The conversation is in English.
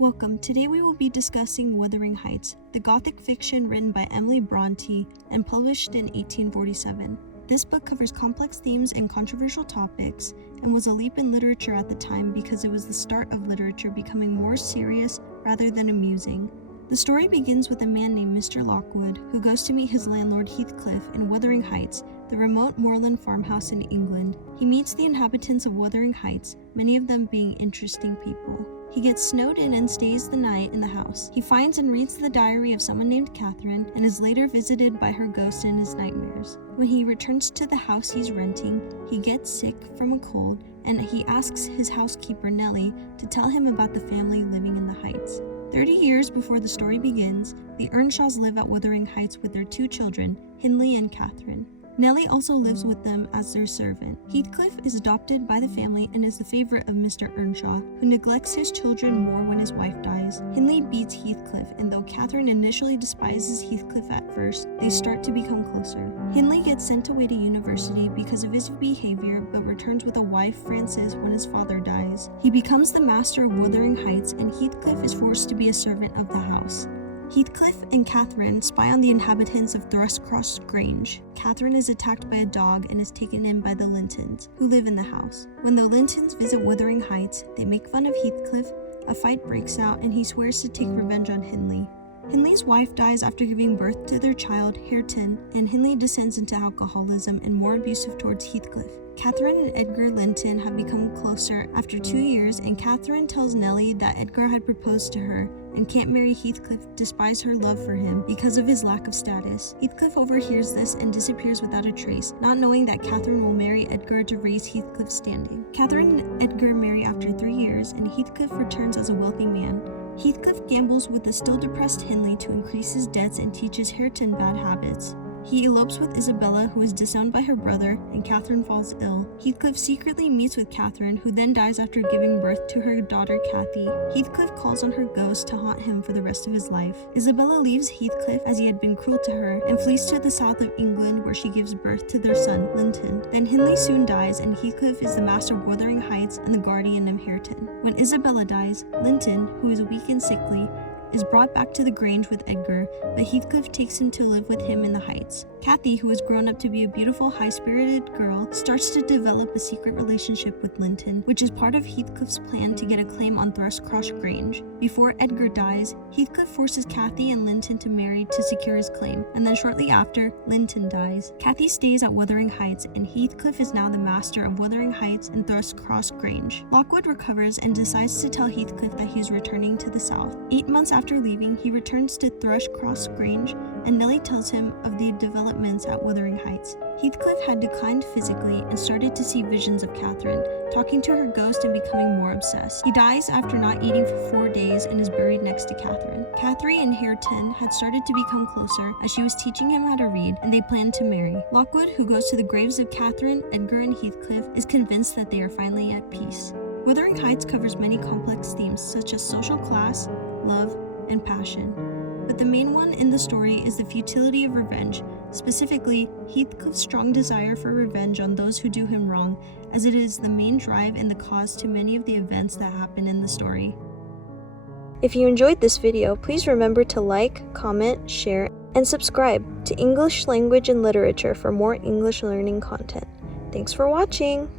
Welcome. Today we will be discussing Wuthering Heights, the Gothic fiction written by Emily Brontë and published in 1847. This book covers complex themes and controversial topics, and was a leap in literature at the time because it was the start of literature becoming more serious rather than amusing. The story begins with a man named Mr. Lockwood who goes to meet his landlord Heathcliff in Wuthering Heights, the remote moorland farmhouse in England. He meets the inhabitants of Wuthering Heights, many of them being interesting people. He gets snowed in and stays the night in the house. He finds and reads the diary of someone named Catherine and is later visited by her ghost in his nightmares. When he returns to the house he's renting, he gets sick from a cold and he asks his housekeeper Nellie to tell him about the family living in the Heights. 30 years before the story begins, the Earnshaws live at Wuthering Heights with their two children, Hindley and Catherine. Nellie also lives with them as their servant. Heathcliff is adopted by the family and is the favorite of Mr. Earnshaw, who neglects his children more when his wife dies. Hindley beats Heathcliff, and though Catherine initially despises Heathcliff at first, they start to become closer. Hindley gets sent away to university because of his behavior, but returns with a wife, Frances, when his father dies. He becomes the master of Wuthering Heights, and Heathcliff is forced to be a servant of the house. Heathcliff and Catherine spy on the inhabitants of Thrushcross Grange. Catherine is attacked by a dog and is taken in by the Lintons, who live in the house. When the Lintons visit Wuthering Heights, they make fun of Heathcliff, a fight breaks out, and he swears to take revenge on Hindley. Hindley's wife dies after giving birth to their child, Hareton, and Hindley descends into alcoholism and more abusive towards Heathcliff. Catherine and Edgar Linton have become closer after 2 years, and Catherine tells Nellie that Edgar had proposed to her and can't marry Heathcliff despite her love for him because of his lack of status. Heathcliff overhears this and disappears without a trace, not knowing that Catherine will marry Edgar to raise Heathcliff's standing. Catherine and Edgar marry after 3 years, and Heathcliff returns as a wealthy man. Heathcliff gambles with the still depressed Hindley to increase his debts and teaches Hareton bad habits. He elopes with Isabella, who is disowned by her brother, and Catherine falls ill. Heathcliff secretly meets with Catherine, who then dies after giving birth to her daughter Cathy. Heathcliff calls on her ghost to haunt him for the rest of his life. Isabella leaves Heathcliff as he had been cruel to her, and flees to the south of England where she gives birth to their son, Linton. Then Hindley soon dies, and Heathcliff is the master of Wuthering Heights and the guardian of Hareton. When Isabella dies, Linton, who is weak and sickly, is brought back to the Grange with Edgar, but Heathcliff takes him to live with him in the Heights. Cathy, who has grown up to be a beautiful, high-spirited girl, starts to develop a secret relationship with Linton, which is part of Heathcliff's plan to get a claim on Thrushcross Grange. Before Edgar dies, Heathcliff forces Cathy and Linton to marry to secure his claim, and then shortly after, Linton dies. Cathy stays at Wuthering Heights, and Heathcliff is now the master of Wuthering Heights and Thrushcross Grange. Lockwood recovers and decides to tell Heathcliff that he is returning to the south. 8 months after leaving, he returns to Thrushcross Grange, and Nellie tells him of the developments at Wuthering Heights. Heathcliff had declined physically and started to see visions of Catherine, talking to her ghost and becoming more obsessed. He dies after not eating for 4 days and is buried next to Catherine. Catherine and Hareton had started to become closer as she was teaching him how to read, and they planned to marry. Lockwood, who goes to the graves of Catherine, Edgar, and Heathcliff, is convinced that they are finally at peace. Wuthering Heights covers many complex themes such as social class, love, and passion. But the main one in the story is the futility of revenge, specifically Heathcliff's strong desire for revenge on those who do him wrong, as it is the main drive and the cause to many of the events that happen in the story. If you enjoyed this video, please remember to like, comment, share, and subscribe to English Language and Literature for more English learning content. Thanks for watching!